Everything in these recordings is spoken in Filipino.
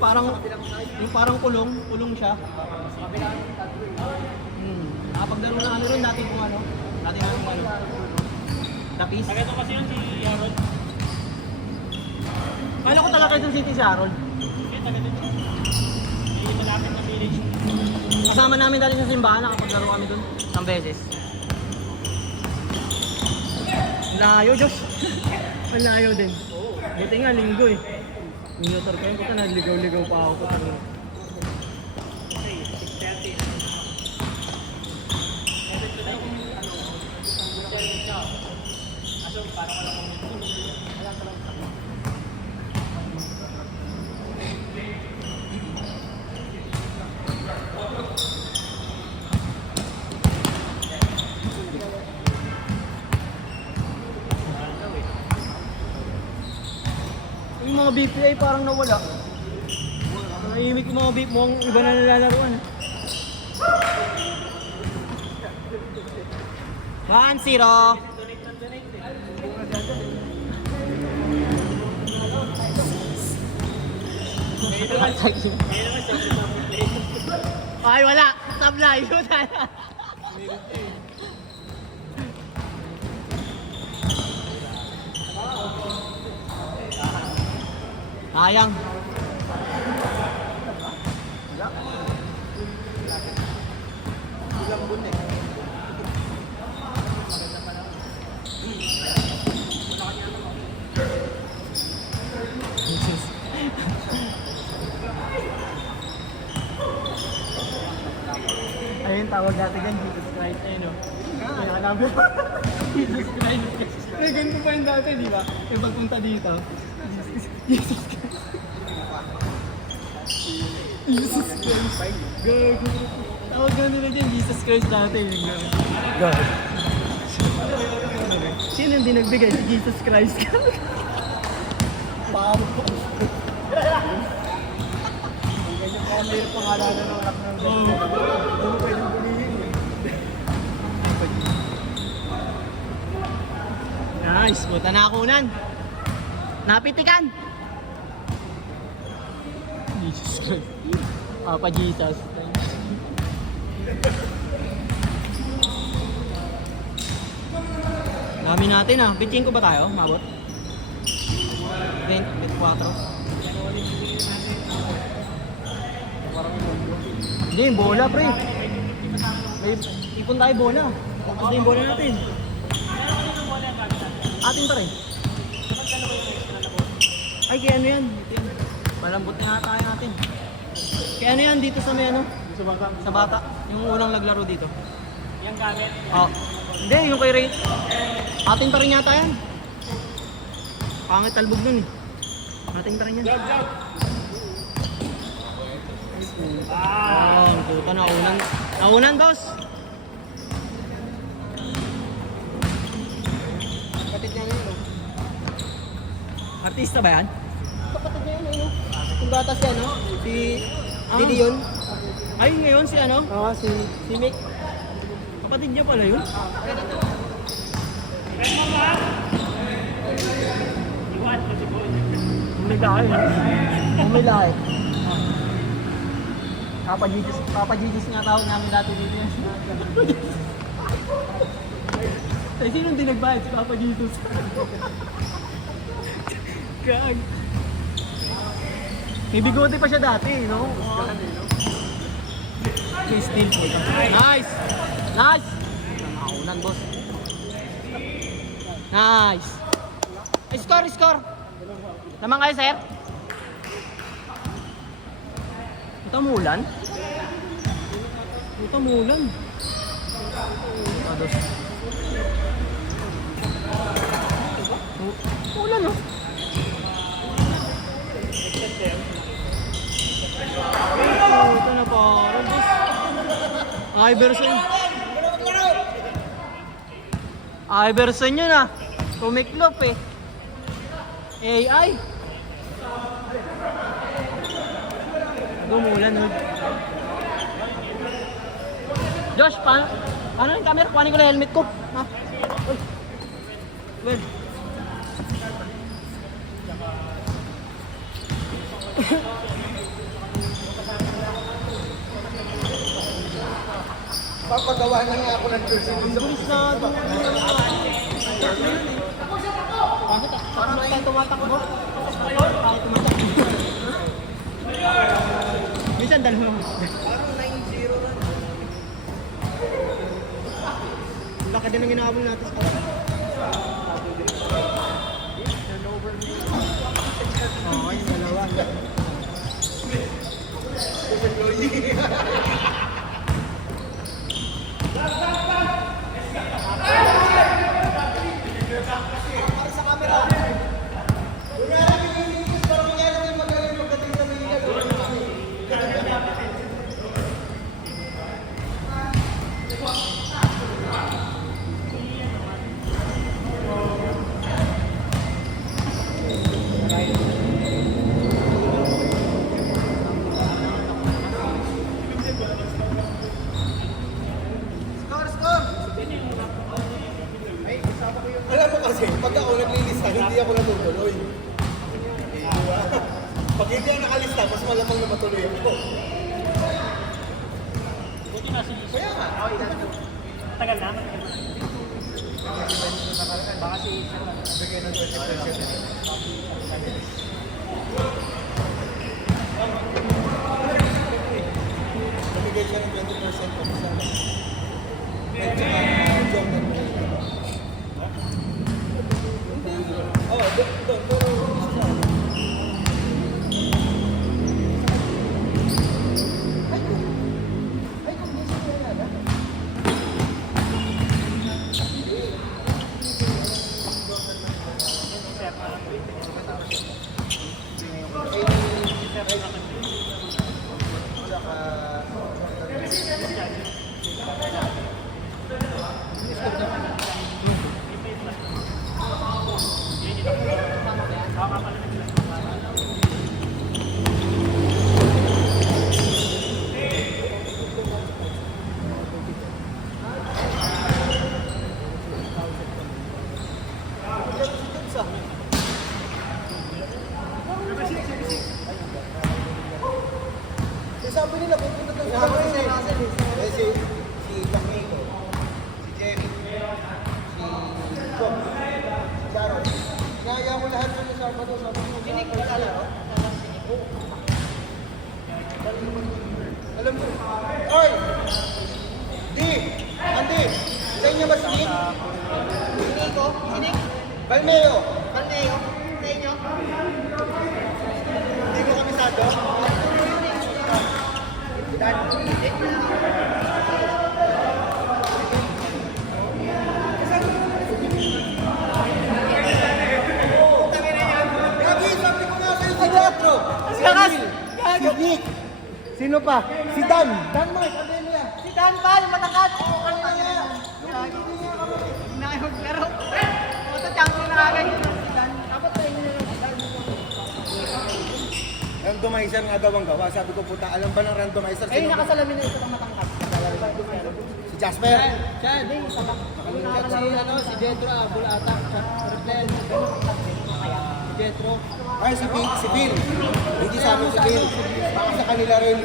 yung parang kulong siya. Nakapaglaro na ano rin dati kung ano. Dati nga kung ano. Tapis. Tagato kasi yun si Harold. Kala ko talaga Quezon City si Harold. Hindi, tagato siya. Hindi malapit na village. Kasama namin dali sa simbahan, nakapaglaro kami dun. Isang beses. Layo, Diyos. Ang layo din. Buti nga, linggo eh. Minutor kayo, puta nagligaw-ligaw pa ako. Okay, 6:30. Aso, parang wala kong yung mga BPI parang nawala. Nahimik yung mga beep mo, ang iba na nalalaruan. 1-0. Ay, wala. Sablay. Sayang. Ayun, tawag natin yan, Jesus Christ. Ayun o. Pinakanabi. Jesus Christ. May ganito pa yun dati, di ba? May pagpunta dito. Jesus Christ. Jesus Christ. Gago. Tawag nga nila dyan, Jesus Christ dati. God. Sino yung dinagbigay? Si Jesus Christ. Paano po? Ang ganyan pangalanan ng anak ng dahil. Ano pwedeng bulihin eh. Nice, buta na akunan. Napitikan. Jesus Christ. Papa Jesus. Dami natin ah. Bitching ko ba tayo? Mabot? 24. Hindi, bola pre. May ipon tayo bola. Kasi yung bola natin. Atin pa rin. Ay, kaya ano yan? Malambot na nga tayo natin. Kaya ano yan dito sa may ano? Sa bata. Yung unang naglaro dito. Yung gamit. Oh. Hindi, yung kay Ray. Atin pa rin yata yan. Pangit talbog nun eh. Atin pa rin yan. Ah, puta na unan. Naunan, boss. Kapatid niya yun, no? Artista ba yan? Kapatid niya yun, no? Yung gatas yan, no? Si Didi yun. Ay, ngayon si ano? Oo, si Mick. Kapatid niya pala yun. Iwan ko si Boy. Umilay. Umilay. Papa Jesus nga tawag namin dati dito yan. Ay, sinong dinagbayad si Papa Jesus? Kag. May bigote pa siya dati, no? Okay, still po. Nice! Nice! Nakaunan, boss. Nice! Score, score! Naman kayo, sir? Ito mulan? Ito mulan. Ados. Mulan, no? Ito na parang boss. Iverson. Iverson yun ah. Tumiklop eh. AI. Gumulan oh. Josh, paano yung camera? Kuhanin ko na helmet ko. Ha? Uy. Well. Papagawa na nga ako ng jersey. Bilis na ito. Bakit ah? Parang tayo tumatakbo. Tayo tumatakbo. Minsan dalawa. Parang 9-0 na. Laki din ang ginabong natin sa kawan. Oo, yung dalawa. Alam mo kasi, pag ako naglilista, hindi ako natutuloy. Di ba? Pag hindi ako nakalista, mas malamang na matuloy ako. Buti na si Kaya nga. tagal na. Baka si Bigay ng 20%. Namigay siya ng 20% ko sa medyo joke na oh, doon. Sabi nila, pupunta tayo sa si Camilo, si Jerry, si Chok, si Sharon. Kaya mo lahat yung Sabado, sabi mo. Hindi ko kalaro. Alam mo, oy! Di! Andy! Sa inyo ba si Nick? Siniko? Sinik? Balmeo! Palmeo? Sa inyo? Hindi mo kami sado? Gagi, sabi ko nga sa'yo si Jetro! Si Emil! Si Nick! Sino pa? Si Dan! Dan Mark, sabihin mo yan! Si Dan ba? Yung matangkad? Oo, Ano nga? Hindi na kayo maglaro. Auto champion na agad yun. Si Dan. Dapat tayo nyo na lang si Dan. Randomizer nga daw ang gawa. Sabi ko, puta, alam ba ng randomizer? Ayun, Sino ba? nakasalamin na isa pang matangkad. Si Jasper! Siya, hindi. Isa pa. Si Jetro, Abul Atak, Rupel. Si Jetro. Ay, si Bill. Hindi sa amin si Bill. Baka sa kanila rin.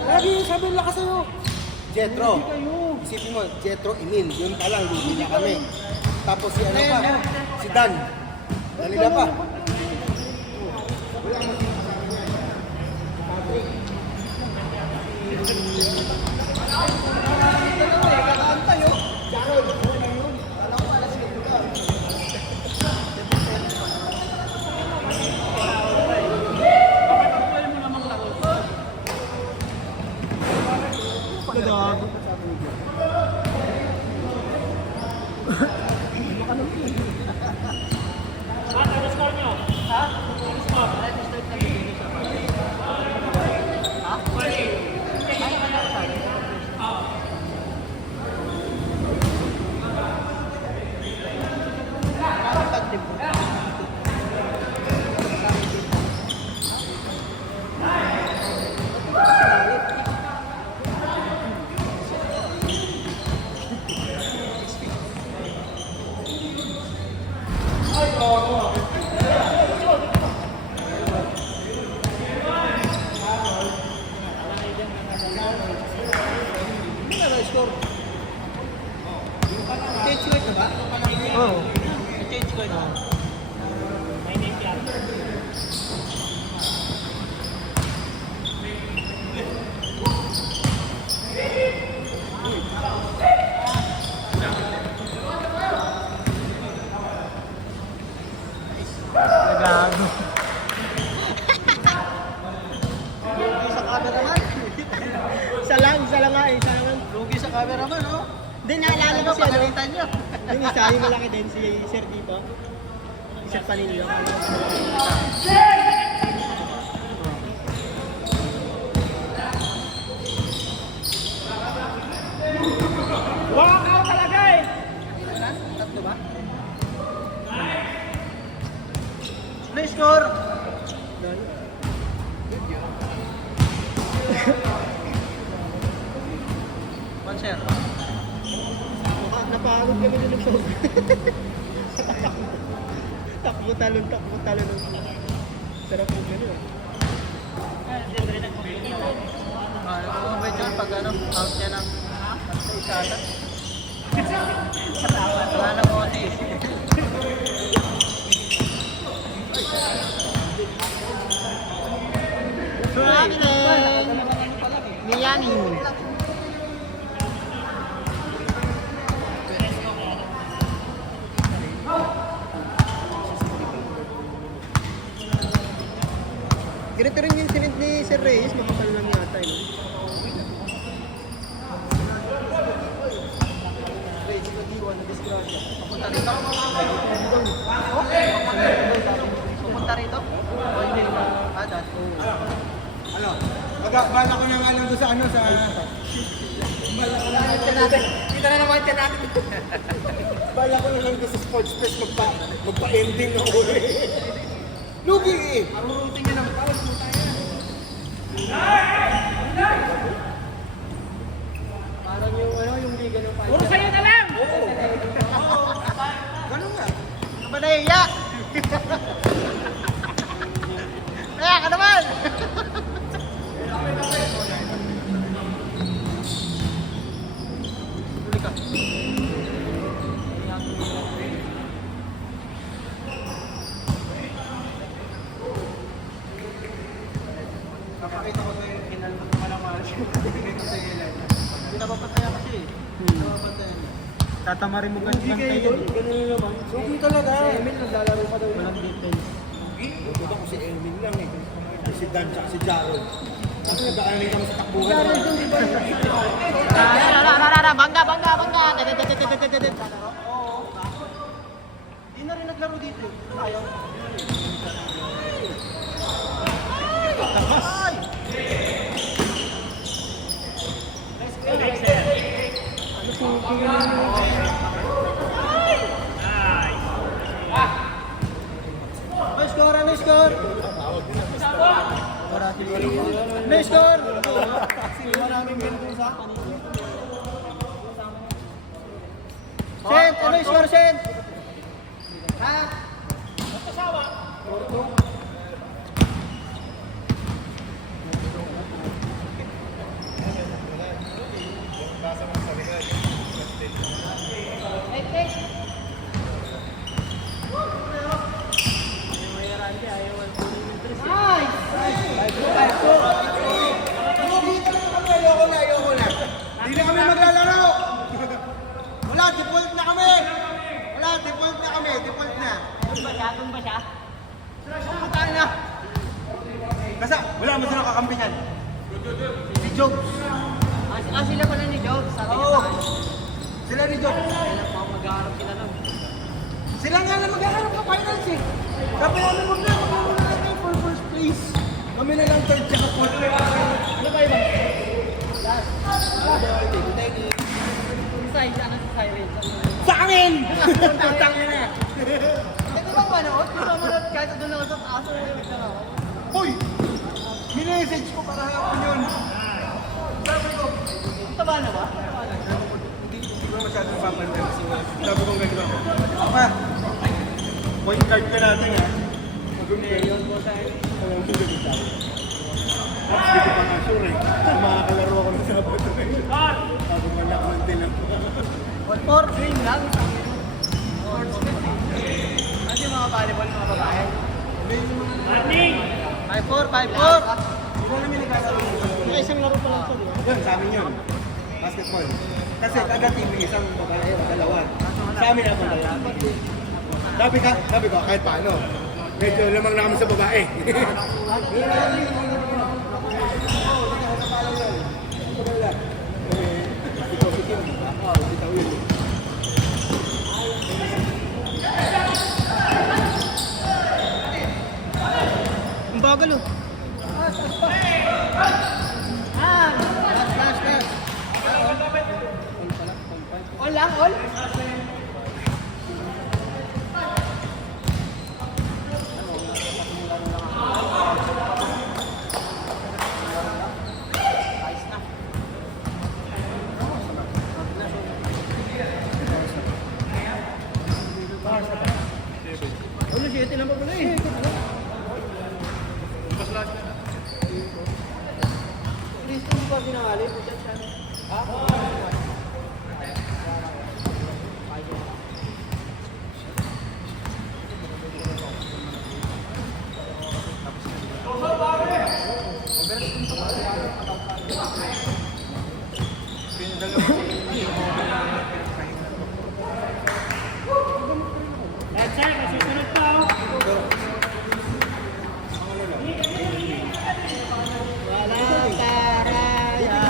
Lagi, sabi nila ka sa'yo. Jetro. Isipin mo, Jetro, Emil. Yun pa lang, hindi na kami. Tapos si ano pa? Si Dan. Kanila pa. Gago. ano score nyo? Grabe naman, oh. Hindi, naalala ko, pagalitan nyo. Yung isa, yung malaki din, si Sir dito. Sir Panilio. Walkout talaga eh! Tatlo ba? Ano yung score? Panser. Napagod kami dun ng show. Takbo talon. Sarap po ganun. Nag-uubay dyan pag ano, out niya ng isata. Wala na mo kasi. Miyanin. Ganito rin yung sinit ni Sir Reyes, makapal lang yata yun. Reyes, mag-iwan na disgrasya. Pupunta rito? Pupunta rito? O hindi? Dati. Ano? Bala ko na nga lang doon sa ano, sa... Kita na naman siya natin. Bala ko na lang doon sa sports fest magpa-ending na uli. Lugi eh! Maruruting ka naman. Parang pumunta yan. Parang yung ano, yung liga ng fight. Puro sa'yo na lang! Ganun nga. Ano ba naiiya? Kaya ka naman! Huli ka. Napakita ko sa'yo yung kinalma ko malamahal siya. Hindi ko sa'yo ilan. Hindi na papataya kasi eh. Napapatayan niya. Tatamarin mo ganun ng tayo. Ganun naman. Lugi talaga. Emil, naglalaro pa daw. Walang defense. Lugi ko si Emil lang eh. Si Dan tsaka si Jarrod. Kasi nagkakaroon naman sa takbuhan. Bangga! Hindi na rin naglaro dito. Ayaw. Ay! Ano score? Ano score? Ano score? Sino namin Mendoza? Sent! Ano score, Sent? Ha? Ayoko na. Hindi na kami maglalaro. Wala, default na kami. Default na. Doon ba siya? Putaan na. Kasi wala mo sila kakampingan. Si Jobs. Sila pala ni Joe. Sabi niya Oo. sa akin. Sila ni Jobs. Mag-aarap sila nun. Sila nga lang maghaharap ng finals eh. Sabi namin huwag na tayo for first place. Kami na lang third tsaka fourth. Ano ba iba? Ano si Siren? Sa amin! Tutang yun na. Ito bang manood? Di ba manood kahit doon lang sa taas? Hoy! Minessage ko para hapon yun. Sabi ko, Taba na ba? hindi ko masyadong papansin kasi sabi ko ganito. Pa, point guard ka natin ha. Yun po sa akin. Hindi ko pa nga sure eh. Makakalaro ako ng Sabado. Sabi ko naman din ako. 1-4, green lang. Ano yung mga volleyball mga babae? Running! 5-4, 5-4. Hindi namin nagkasalo. Isang laro pa lang siya, di ba? Yun, sa amin yun. Basketball. Kasi kada team may isang babae, dalawa. Sa amin ako dalawa. Sabi ko, kahit paano. Medyo lamang na kami sa babae. Positive Ang bagal oh. Ah! Last. All lang, all? Ano, 7 lang pa pala eh. Listo mo pa binangali? Right side, masusunod pa oh. Walang karaya.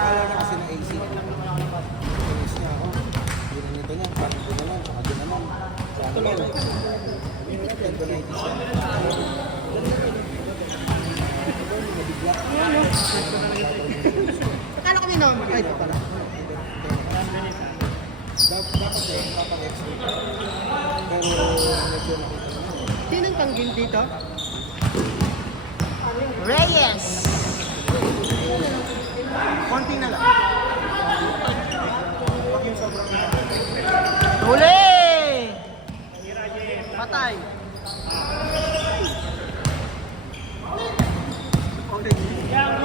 Kala na kasi na AC. Finish niya ako. Ginanito niya. Parang ko naman. Saka doon naman. Sana naman. Ganito na hindi siya. Akala ko yun naman. Ay, pala. Dapat eh. Dapat extra. Pero medyo nakita naman. Sinong tanggil dito? Reyes! Konti na lang. Huwag yung sobrang Huli! Patay! Yan,